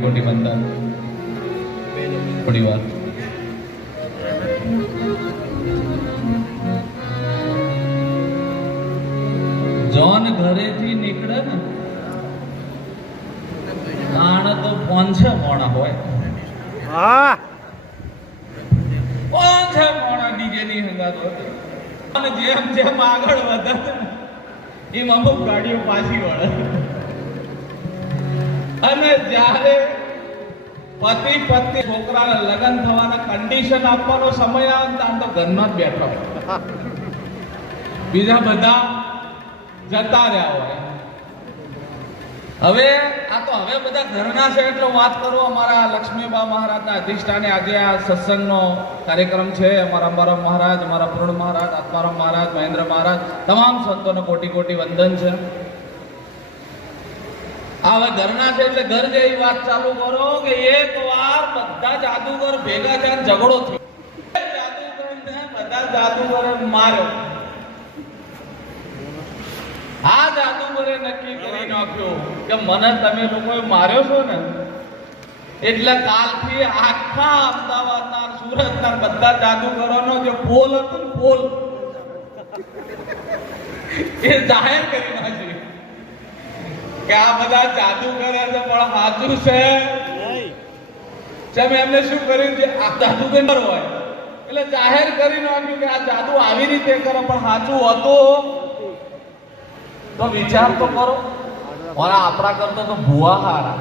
कोटि वंदन थोड़ी बात जॉन घरे थी निकले ने आण तो 5-6 मोणा होय हाँ 5-6 मोणा डीजे नी हंगात होते અને જેમ જેમ આગળ વધે એમ અમુક ગાડીઓ પાછી વળે અને જ્યારે પતિ પત્ની છોકરાને લગ્ન થવાના કન્ડિશન આપવાનો સમય આવે ત્યાં તો ઘરમાં જ બેઠો બીજા બધા જતા રહ્યા હોય હવે આ તો હવે બધા ઘરના છે એટલે વાત કરું અમારા લક્ષ્મીબા મહારાજના અધિષ્ઠાને આજે આ સત્સંગનો કાર્યક્રમ છે અમારા અંબારામ મહારાજ અમારા પૂર્ણ મહારાજ આત્મારામ મહારાજ મહેન્દ્ર મહારાજ તમામ સંતોને કોટી કોટી વંદન છે આ હવે ઘરના છે એટલે ઘર જેવી વાત ચાલુ કરો કે એક વાર બધા જાદુગર ભેગા થયા ઝઘડો થયો જાદુગરને બધા જાદુગરે માર્યો આ જાદુગરે નક્કી કરી નાખ્યો કે મને તમે લોકોએ માર્યો છો ને એટલે કાલથી આખા અમદાવાદના સુરતના બધા જાદુગરોનો જે પોલ હતો ને પોલ એ જાહેર કરી નાખ્યો કે આ બધા જાદુ કરે છે પણ સાચું છે જેમ એમને શું કર્યું છે આ જાદુગર હોય એટલે જાહેર કરી નાખ્યું કે આ જાદુ આવી રીતે કરે પણ સાચું હતું તો વિચાર તો કરો અને આપણા કરતો તો ભુવા હારા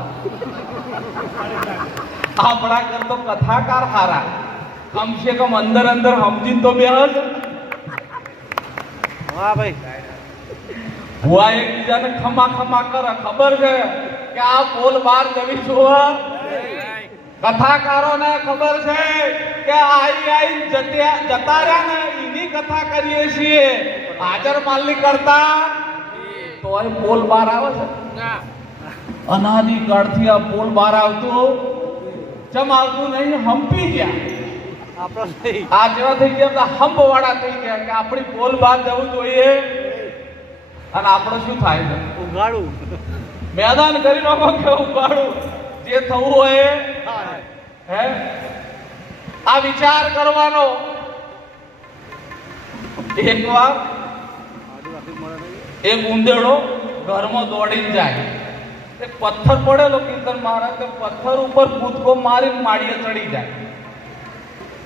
આપણા કરતો કથાકાર હારા કમસે કમ અંદર અંદર સમજીને તો બેહજ हाँ भाई ભુવા એકબીજાને ખમા ખમા કરે ખબર છે કે આ પોલ બાર જવી જોવા કથાકારોને ખબર છે કે આઈ જતા રહ્યા ને એની કથા કરીએ છીએ હાજર માલની કરતા તો આ પોલ બાર આવે છે અનાદિ કાળથી આ પોલ બાર આવતું ચમ આવતું નહીં હંપી ગયા આ જેવા થઈ ગયા હંપ વાળા થઈ ગયા કે આપણી પોલ બાર જવું જોઈએ અને આપણે શું થાય છે ઉગાડું મેદાન કરી નાખો કે ઉગાડું જે થવું હોય હે આ વિચાર કરવાનો એક વાર એક ઉંદેડો ઘરમાં દોડીને જાય એક પથ્થર પડેલો કીર્તન મહારાજ કે પથ્થર ઉપર કૂદકો મારીને માળીએ ચડી જાય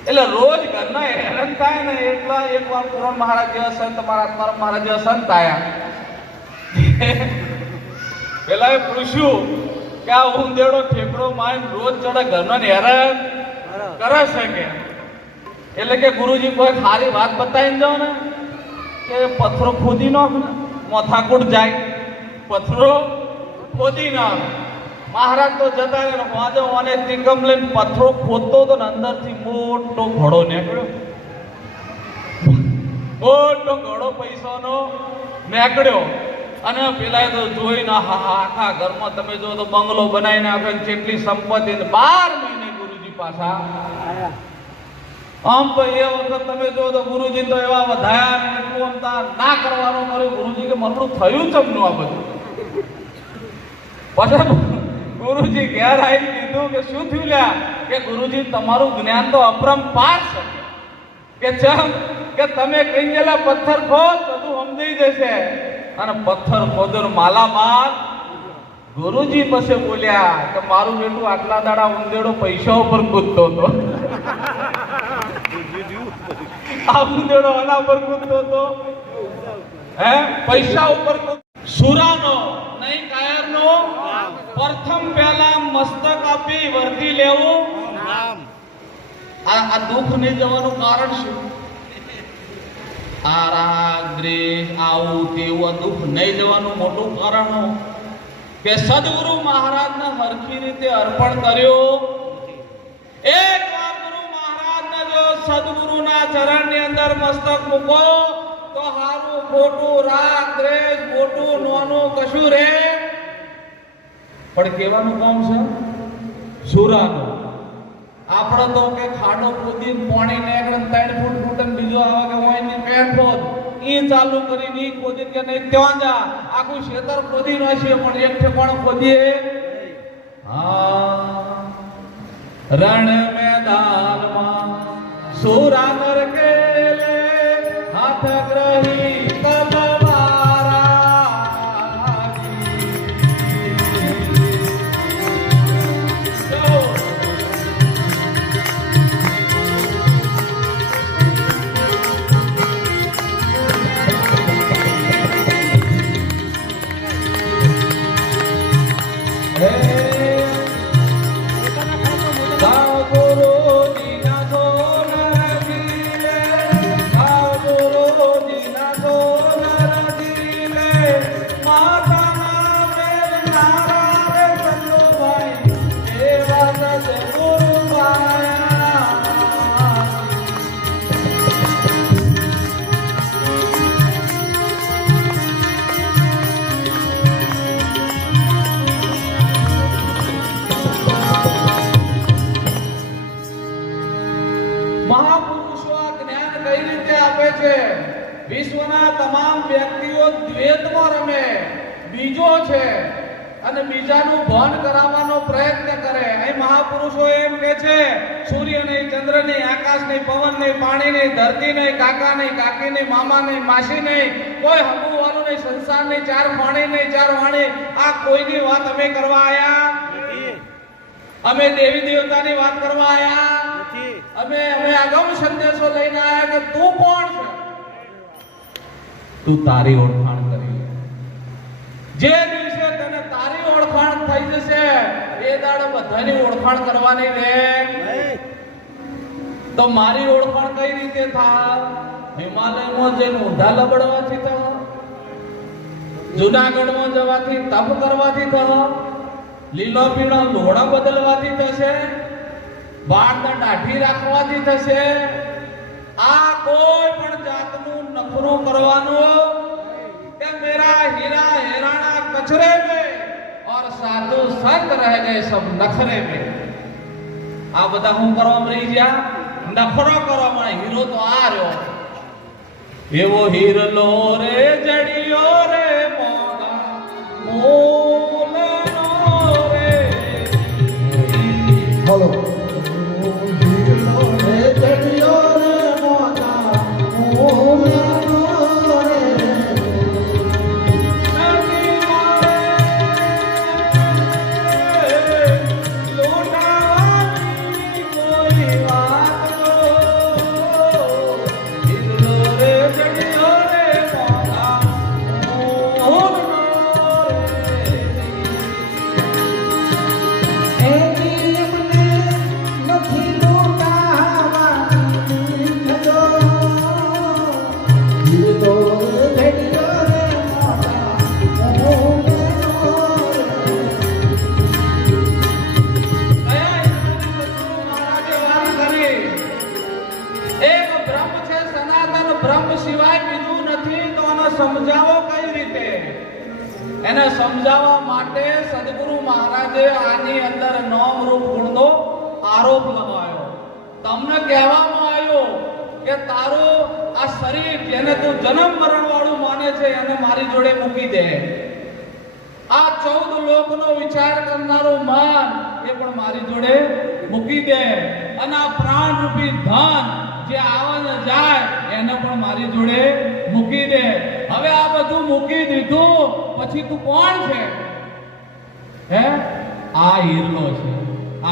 એટલે રોજ ઘરના હેરાન થાય ને એટલા એક વાર પૂરણ મહારાજ જેવા સંત મારા આત્મારામ મહારાજ જેવા સંત આયા પેલા એ પૂછ્યું કે આ ઉંદેડો ઠેકડો મારીને રોજ ચડે ઘરના હેરાન કરે છે કે એટલે કે ગુરુજી કોઈ સારી વાત બતાવીને જાઓ ને કે પથ્થરો ખોદી નાખ ને મોથાકૂટ જાય પથ્થરો ખોદી નાખ મહારાજ તો જતા રહે વાંધો અને તિકમ લઈને પથ્થરો ખોદતો તો ને અંદરથી મોટો ઘોડો નીકળ્યો મોટો ઘોડો પૈસાનો નીકળ્યો અને પેલા તો જોઈને આખા ઘરમાં તમે જો તો બંગલો બનાવીને આપે કેટલી સંપત્તિ 12 મહિને ગુરુજી પાછા આમ તો એ વખત તમે જો તો ગુરુજી તો એવા વધાયા ને એટલું અમતા ના કરવાનું કર્યું ગુરુજી કે મરડું થયું ચમનું આ બધું પછી ગુરુજી ઘેર આવી કીધું કે શું થયું લ્યા કે ગુરુજી તમારું જ્ઞાન તો અપરંપાર છે કે ચમ કે તમે કઈ ગયેલા પથ્થર ખોદ બધું સમજાઈ જશે અને પથ્થર ખોદર માલામાલ ગુરુજી પાસે બોલ્યા કે મારું બેટું આટલા દાડા ઉંદેડો પૈસા ઉપર કૂદતો હતો આ ઉંદેડો આના ઉપર કૂદતો હતો હે પૈસા ઉપર સુરાનો નહીં કાયરનો પ્રથમ પહેલા મસ્તક આપી વર્તી લેવું આ દુઃખ નહીં જવાનું કારણ શું આ રાગ દ્વેષ આવું તેવું દુઃખ નહીં જવાનું મોટું કારણ કે સદગુરુ મહારાજને હરખી રીતે અર્પણ કર્યો એક વાર ગુરુ મહારાજને જો સદગુરુના ચરણની અંદર મસ્તક મૂકો તો હારું ખોટું રાગ દ્વેષ મોટું નાનું કશું રે પણ કેવાનું કામ છે સુરાનું આપણે તો કે ખાડો ખોદીને પાણી નીકળે 3 ફૂટ ફૂટે બીજો આવે કે હોય ની પેન ખોદ ઈ ચાલુ કરીને ઈ ખોદીને કે નહીં ત્યાં જા આખું ખેતર ખોદી નાખીએ પણ એક ઠેકાણું ખોદીએ હા રણ મેદાનમાં સુરા નર કેલે હાથ ગ્રહી વિશ્વના તમામ વ્યક્તિઓ દ્વૈતમાં રમે, બીજો છે અને બીજાનું ભાન કરાવવાનો પ્રયત્ન કરે. અહીં મહાપુરુષો એમ કે છે સૂર્ય નહીં, ચંદ્ર નહીં, આકાશ નહીં, પવન નહીં, પાણી નહીં, ધરતી નહીં, કાકા નહીં, કાકી નહીં, મામા નહીં, માસી નહીં, કોઈ હગું વાલું નહીં, સંસાર નહીં, ચાર પાણી નહીં, ચાર વાણી, આ કોઈની વાત અમે કરવા આયા નથી. અમે દેવી દેવતાની વાત કરવા આયા નથી. અમે આગમ સંદેશો લઈને આયા કે તું કોણ છે, તું તારી ઓળખાણ કરી લે. જે દિવસે તને તારી ઓળખાણ થઈ જશે એ દાડે બધાની ઓળખાણ કરવાની રે. તો મારી ઓળખાણ કઈ રીતે થાય? હિમાલયમાં જઈને ઊંધા લબડવાથી થાય, જુનાગઢમાં જવાથી તપ કરવાથી થાય, લીલો પીળો લોડા બદલવાથી થશે, વાળને દાઢી રાખવાથી થશે. આ કોઈ પણ જાતનું નખરું કરવાનું કે મેરા હીરા હેરાણા કચરે में और साधु संत रह गए सब नखरे में. આ બધા હું કરવા રહી ગયા? નખરો કરવા માં. હીરો તો આ રહ્યો, એવો હીરલો રે જડિયો રે મોગા મૂલનો રે. હલો સમજાવો કઈ રીતે? એને સમજાવવા માટે સદગુરુ મહારાજે આની અંદર નામ રૂપ ગુણનો આરોપ લગાવ્યો. તમને કહેવામાં આવ્યો કે તારું આ શરીર જેને તું જન્મ મરણ વાળું માને છે એને મારી જોડે મૂકી દે. આ 14 લોકનો વિચાર કરનારું મન એ પણ મારી જોડે મૂકી દે. અને આ પ્રાણ રૂપી ધન જે આવે ને જાય એને પણ મારી જોડે મૂકી દે. હવે આ બધું મૂકી દીધું પછી તું કોણ છે? હે, આ હીરલો છે.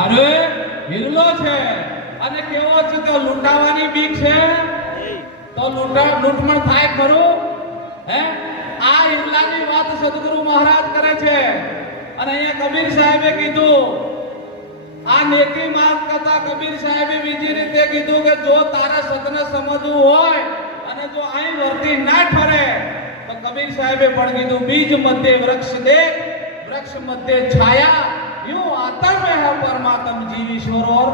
અરે હીરલો છે. અને કેવો છે કે લૂંટાવાની બીક છે તો લૂંટમણ થાય ખરું? હે, આ હીરલાની વાત સદગુરુ મહારાજ કરે છે. અને અહીંયા કબીર સાહેબે કીધું, આ નેકી માર્ગ કરતા કબીર સાહેબે બીજી રીતે કીધું કે જો તારા સતને સમજવું હોય અને જો અહીં વર્તી ના ઠરે તો કબીર સાહેબે પણ કીધું બીજ મધ્ય વૃક્ષ દેખ, વૃક્ષ મધ્ય છાયા, यूं आतर में है परमात्म जीव ईश्वर और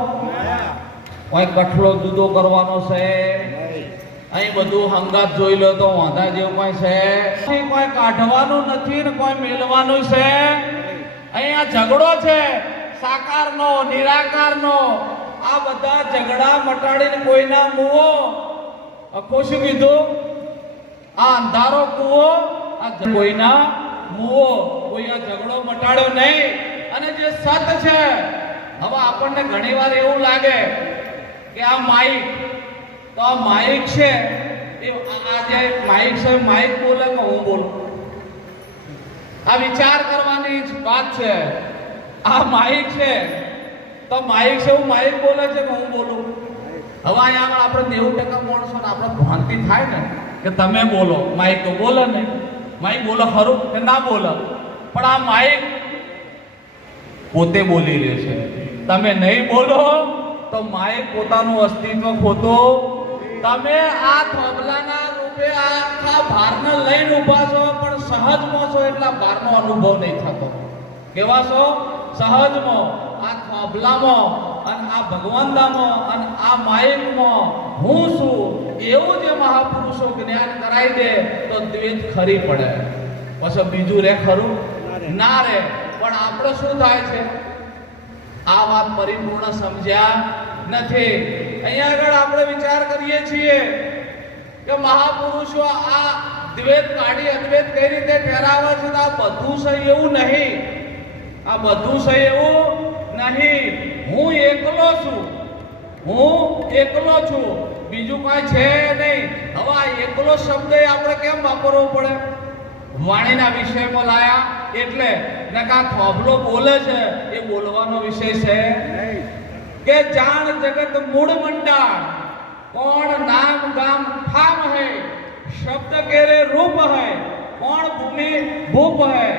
કોઈ કઠલો જુદો કરવાનો છે? અહીં બધું હંગાત જોઈ લો તો વાંધા જેવું કોઈ છે? અહીં કોઈ કાઢવાનું નથી ને કોઈ મેળવાનું છે. અહીંયા ઝઘડો છે સાકારનો નિરાકારનો. આ બધા ઝઘડા મટાડીને કોઈના મુઓ અખો શું કીધું? આ અંધારો કુવો આ કોઈના મુઓ. કોઈ આ ઝઘડો મટાડ્યો નહીં. અને જે સત છે હવે આપણને ઘણીવાર એવું લાગે કે આ માઇક, તો આ માઇક છે એ આ જે માઇક છે, માઇક બોલે કે હું બોલું? આ વિચાર કરવાની જ વાત છે. આ માઇક છે તો માઇક છે, હું માઇક બોલે છે કે હું બોલું? હવે અહીંયા આગળ આપણે 90% માણસો ને આપણે ભ્રાંતિ થાય ને કે તમે બોલો, માઇક તો બોલે ને. માઇક બોલો ખરું કે ના બોલે? પણ આ માઇક પોતે બોલી રહે છે. તમે નહીં બોલો તો માઇક પોતાનું અસ્તિત્વ ખોતો. તમે આ થોભલાના રૂપે આખા ભારને લઈને ઊભા છો, પણ સહજમાં છો એટલા ભારનો અનુભવ નહીં થતો. કેવા છો? સહજમાં, આ થોભલામાં અને આ ભગવંતામાં અને આ માઇકમાં હું છું એવું જે મહાપુરુષો જ્ઞાન કરાવી દે તો દ્વૈત ખરી પડે. પછી બીજું રે ખરું? ના રે. પણ આપણે શું થાય છે? આ વાત પરિપૂર્ણ સમજ્યા નથી. અહીંયા આગળ આપણે વિચાર કરીએ છીએ કે મહાપુરુષો આ દ્વૈત કાઢી અદ્વૈત કઈ રીતે ઠેરાવે છે. આ બધું સહી એવું નહીં. આ બધું સહી એવું નહીં. હું એકલો છું, હું એકલો છું, બીજું કાંઈ છે નહીં. હવે આ એકલો શબ્દ આપણે કેમ વાપરવો પડે? વાણીના વિષયમાં લાયા એટલે નકા થોભલો બોલે છે એ બોલવાનો વિષય છે કે જાણ જગત મૂળ મંડાણ, કોણ નામ ગામ ઠામ હૈ, શબ્દ કેરે રૂપ હૈ, કોણ ભૂમિ ભૂપ હૈ.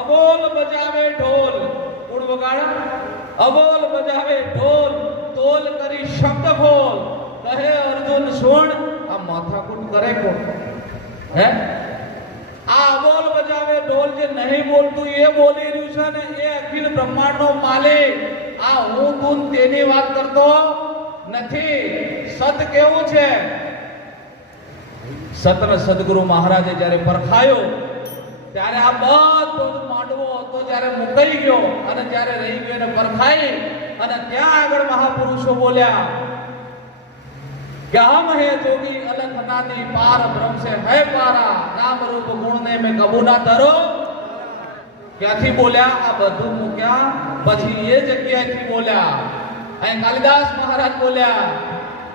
અબોલ બજાવે ઢોલ, કોણ વગાડે? અબોલ બજાવે ઢોલ, તોલ કરી શબ્દ ખોલ. કહે અર્જુન સુણ, આ માથાકૂટ કરે કોણ? હે? આ અબોલ બજાવે ઢોલ જે નહીં બોલતું એ બોલી રહ્યું છે ને, એ અખિલ બ્રહ્માંડનો માલિક. આ હું તું તેની વાત કરતો નથી. સત કેવું છે? સતને સદગુરુ મહારાજે જ્યારે પરખાયો ત્યારે આ બધો માંડવો હતો જ્યારે મુકાઈ ગયો અને જ્યારે રહી ગયો એને પરખાઈ અને ત્યાં આગળ મહાપુરુષો બોલ્યા कि हम है जोगी अलग नानी पार ब्रह्म से है पारा, नाम रूप गुण ने में कबू ना धरो. ક્યાંથી બોલ્યા? આ બધું મૂક્યા પછી એ જગ્યાએથી બોલ્યા. અહીં કાલિદાસ મહારાજ બોલ્યા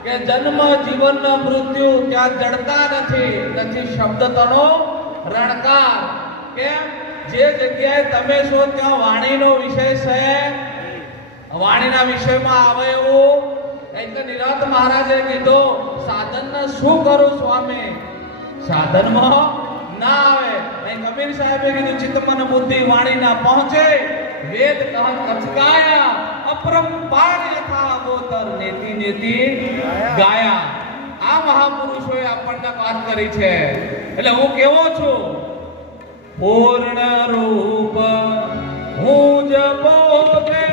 કે જન્મ જીવન મૃત્યુ ત્યાં જડતા નથી શબ્દ તનો રણકાર. કેમ? જે જગ્યાએ તમે છો ત્યાં વાણીનો વિષય છે. વાણીના વિષયમાં આવે એવું એટલે નિરંત મહારાજે કીધું સાધનને શું કરું સ્વામી? સાધનમાં ના આવે. કબીર સાહેબે કીધું ચિત્ત મન બુદ્ધિ વાણી ના પહોંચે, વેદ કહત કચકાયા, અપરંપાર યથા અગોતર નેતિ નેતિ ગાયા. આ મહાપુરુષોએ આપણને વાત કરી છે. એટલે હું કેવો છું? પૂર્ણ રૂપ હું જ પોતે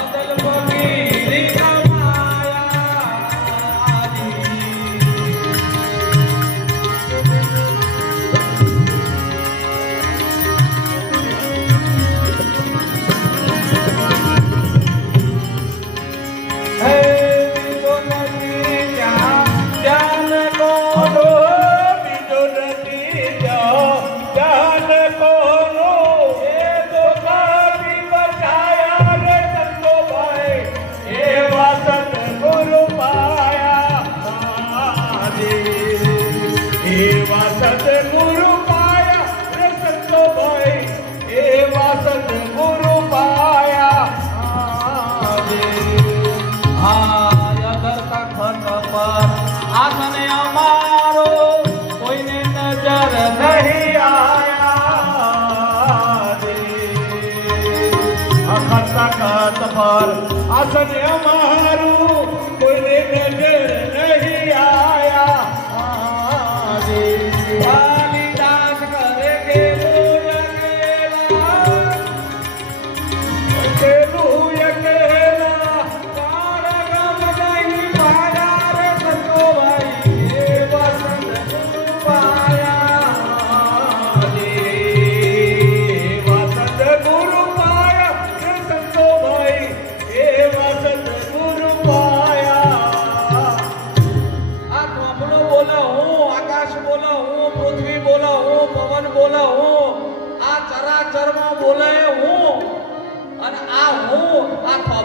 અદલ પગીરી આસને અમારો કોઈને નજર નહીં આયા રે. અખત તખત પર આસને અમારું કોઈને નજર નહીં આયા રે. કાલિદાસ કરે કેલું યકેલા કાળગમ નહીં પાયા રે સંતો ભાઈ. એ વસંત ગુરુ પાયા રે, વસંત ગુરુ પાયા રે સંતો ભાઈ. એ વસંત ગુરુ પાયા.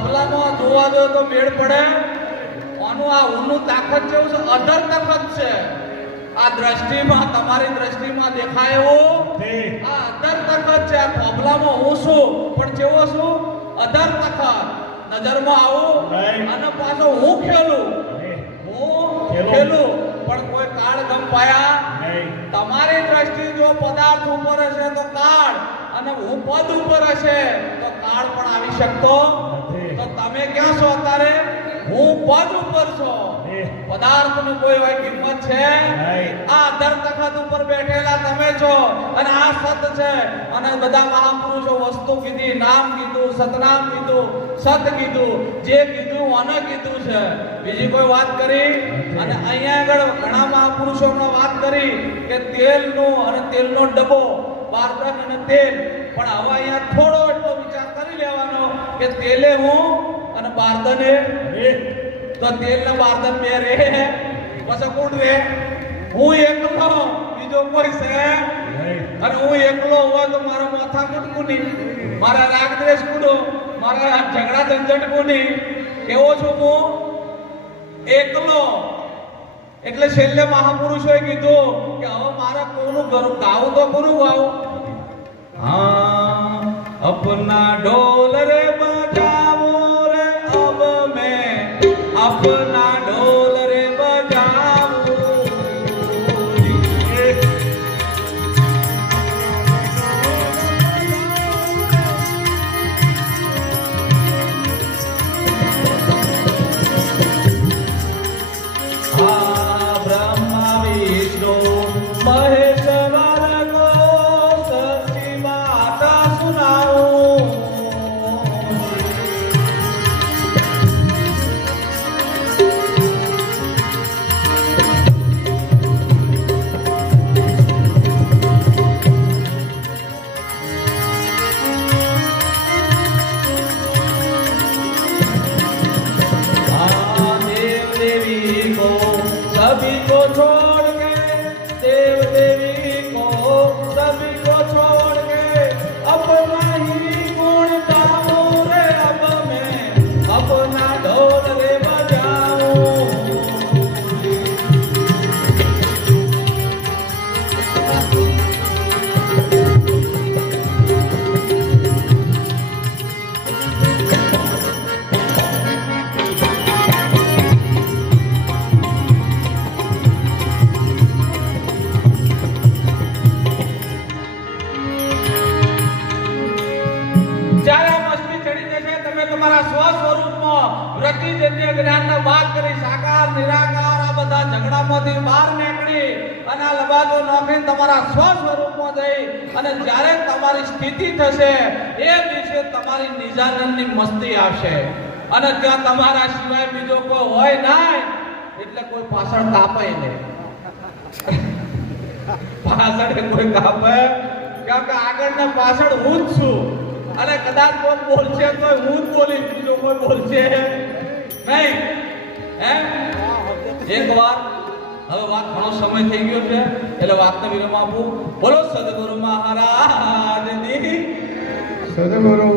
ખોભલામાં જોવા દો તો મેળ પડે. આનું આ ઊનું તાકાત જેવું છે, અધર તાકાત છે. આ દ્રષ્ટિમાં, તમારી દ્રષ્ટિમાં દેખાય એવું આ અધર તાકાત છે. આ ખોભલામાં હું છું પણ કેવો છું? અધર તાકાત. નજરમાં આવું અને પાછો હું ખેલું, હું ખેલું પણ કોઈ કાળ ગંપાયા. તમારી દ્રષ્ટિ જો પદાર્થ ઉપર હશે તો કાળ, અને હું પદ ઉપર હશે તો કાળ પણ આવી શકતો. તો તમે ક્યાં છો અત્યારે? હું પદ ઉપર છો. પદાર્થની કોઈ એવી કિંમત છે? આ અધર તખત ઉપર બેઠેલા તમે છો અને આ સત છે. અને બધા મહાપુરુષો વસ્તુ કીધી, નામ કીધું, સતનામ કીધું, સત કીધું, જે કીધું અને કીધું છે. બીજી કોઈ વાત કરી? અને અહીંયા આગળ ઘણા મહાપુરુષોને વાત કરી કે તેલનું અને તેલનો ડબ્બો, બારદાન અને તેલ. પણ હવે અહીંયા થોડો એટલો વિચાર કરી લેવાનો કે તેલે હું અને બારદાને તો તેલ ને બારદાન બે રે, પછી કોણ રે? હું એકલો, બીજો કોઈ છે? અને હું એકલો હોય તો મારા માથા કુટ કુની, મારા રાગ દ્વેષ કુડો, મારા ઝઘડા ઝંઝટ કુની. કેવો છું હું? એકલો. એટલે છેલ્લે મહાપુરુષોએ કીધું કે હવે મારે કોનું ગાવું તો કોનું ગાવું? हाँ अपना ढोल रे बजाओ रे, अब मैं अपना ढोल रे बजाऊं. हाँ ब्रह्मा विष्णु महेश सभी को छोड़ के, देव देवी को सभी को छोड़ के अपना ही गुण गाऊं रे, अब मैं अपना ढोल रे बजाऊं. તમારા સ્વ સ્વરૂપમાં વૃત્તિજન્ય જ્ઞાનને બાદ કરી સાકાર નિરાકાર આ બધા ઝઘડામાંથી બહાર નીકળી અને આ લબાદો નાખીને તમારા સ્વ સ્વરૂપમાં જઈ અને જ્યારે તમારી સ્થિતિ થશે એ દિવસે તમારી નિજાનંદની મસ્તી આવશે. અને ત્યાં તમારા સિવાય બીજો કોઈ હોય નહીં, એટલે કોઈ પાછળ કાપે નહીં. પાછળ કોઈ કાપે કેમ કે આગળ ને પાછળ હું જ છું. અને કદાચ કોઈ બોલશે તો હું જ બોલીશ, બીજો કોઈ બોલશે નહીં. એક વાર હવે વાત ઘણો સમય થઈ ગયો છે એટલે વાતને વિરામ આપું. બોલો સદગુરુ મહારાજની. સદગુરુ